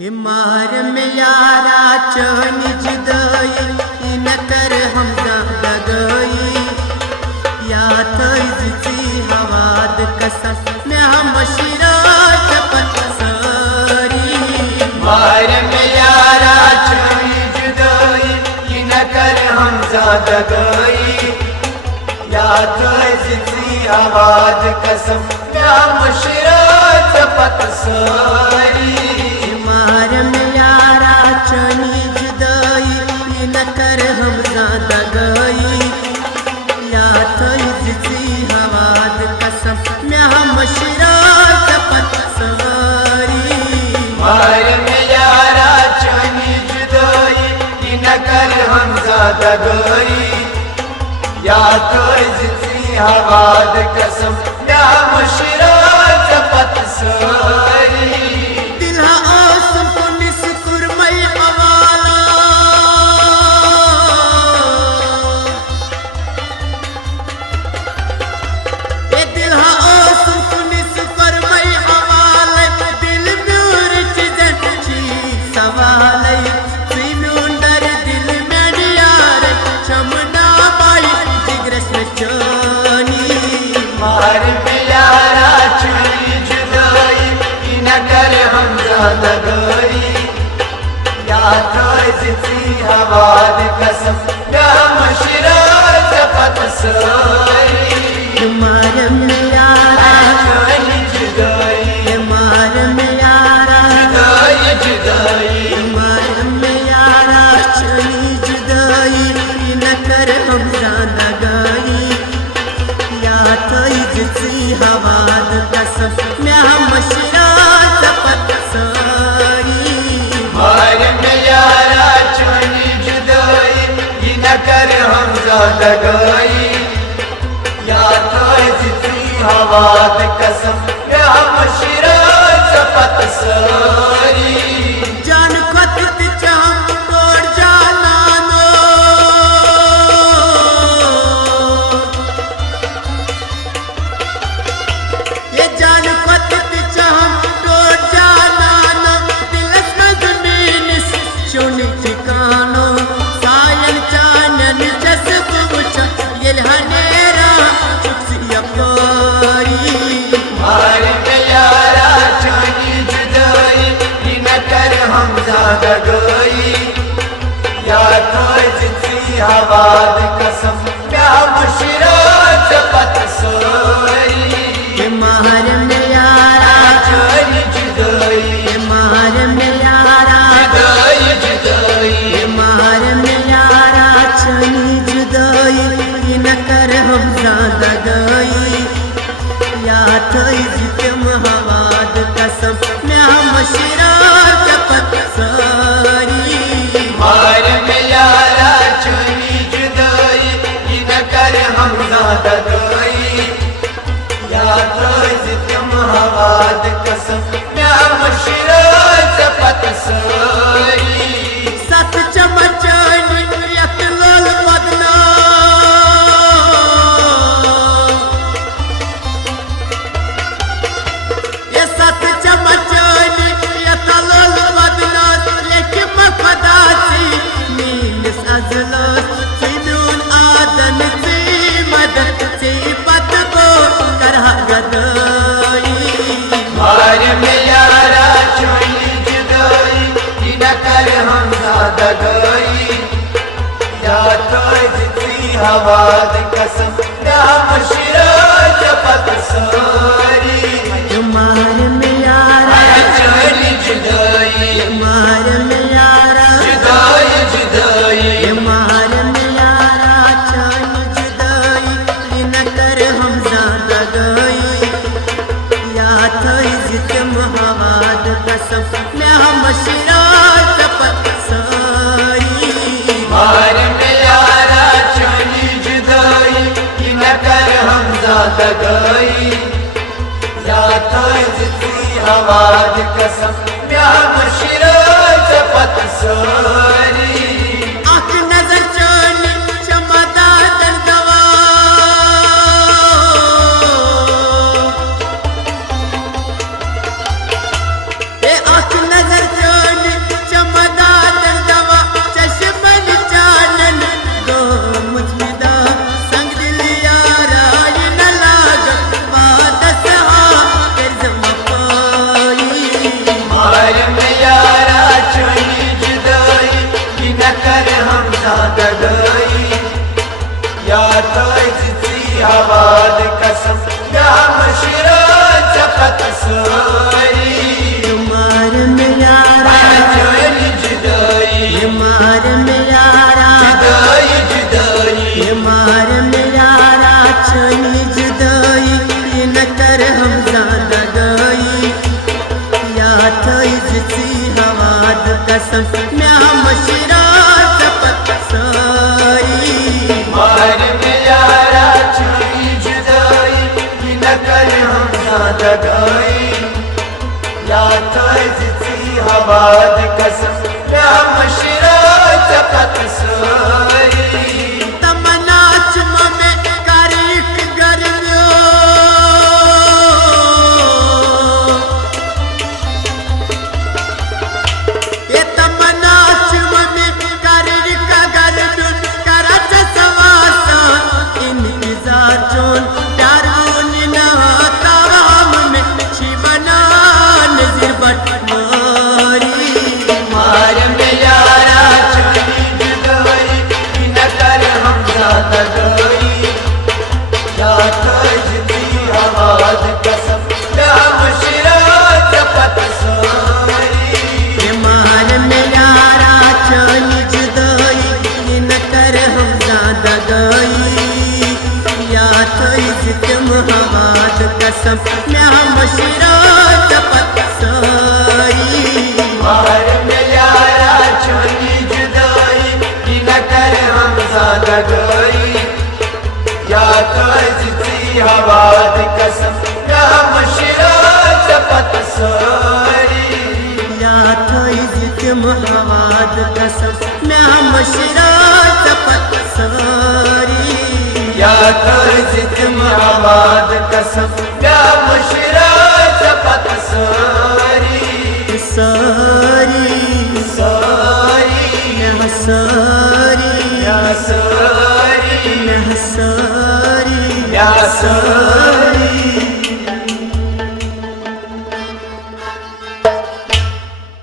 हिमार में यारा चोनी जुदाई इन कर हम दगई या तजी हवाद कसम में हम शिरात पसरी। हिमार में यारा चोनी जुदाई इन कर हम दगई या तजी हवाद कसम में हम शिरात पसरी। चनी जुदाई न कर हम ज्यादा गई या तजी हवाद कसम में हम शिरात पसरी। मार में यारा चनी जुदाई न कर हम ज्यादा गई या तजी हवाद कसम में हम शिरात पसरी। हवाद कसम या मशरात पसरी। मार में यारा चनी जुदाई मार में यारा जुदाई मार में यारा चनी जुदाई न कर हम ज्यादा गई या तजी हवाद कसम में हम शिरात पसरी। मार में यारा चनी जुदाई न कर हम ज्यादा गई या तजी हवाद कसम में हम शिरात पसरी। जान खत चाह तोड़ जाना नो ये जान खत चाह तोड़ जाना नो दिलस में जमीन चुन ठिकानो सायन चानन जस कुछ ये हनेरा चुक्सिया कोरी। मार में यारा चनी जुदाई न कर हम ज्यादा गई या तजी हवाद कसम में हम शिरात पसरी। मार में यारा चनी जुदाई मार में यारा जुदाई मार में यारा चनी जुदाई न कर हम ज्यादा गई या तजी हवाद कसम में हम शिरात पसरी। मार में यारा चनी जुदाई न कर हम ज्यादा गई या तजी हवाद कसम में हम शिरात पसरी। सत चमचनी यत लाल बदना ये सत चमचनी यत लाल बदना लेके मफदासी नील सजलो सिनून आदन से मदद से पद को करहा गदई। मार में यारा चनी जुदाई न कर हम ज्यादा गई या तजी हवाद कसम में हम शिरात पसरी। मार में यारा चनी जुदाई मार में यारा जुदाई मार में यारा चनी जुदाई न कर हम ज्यादा गई या तजी हवाद कसम में हम शिरात पसरी। मार में यारा चनी जुदाई न कर हम ज्यादा गई या तजी हवाद कसम में हम शिरात पसरी। आँख नजर चनी चमदा दवा ए आँख नजर चनी कसम मैं मशरा चपत सारी मार में यारा छुई जुदाई कि न कर हम ज्यादा गई या तो जितनी हवाद कसम मैं मशरा चपत सारी तमन्ना चुमा में कारिक गर्मियो ये तमन्ना चुमा में कारिक गर्दुन करत सवासा इंतजार जोन प्यार बोल ना तावाम में छिबना नजर बट मारी मार में यारा छुई जुदाई कि न कर हम ज्यादा गई या तो जितनी हवाद कसम या मशरा चपत सारी ये मान में यारा चली जुदाई ये न कर हम ज्यादा गई या तो इज्जत मुहब्बत कसम मैं मशरा चपत सारी मार में यारा छुई जुदाई कि न कर हम ज्यादा गई या तो जितनी हवाद कसम या मशरा चपत सारी या तो इज्जत मुहब्बत कसम मैं मशरा चपत सारी या तो जितनी हवाद कसम या मशरा चपत सारी सारी सारी मैं सारी या सारी मैं सारी या सारी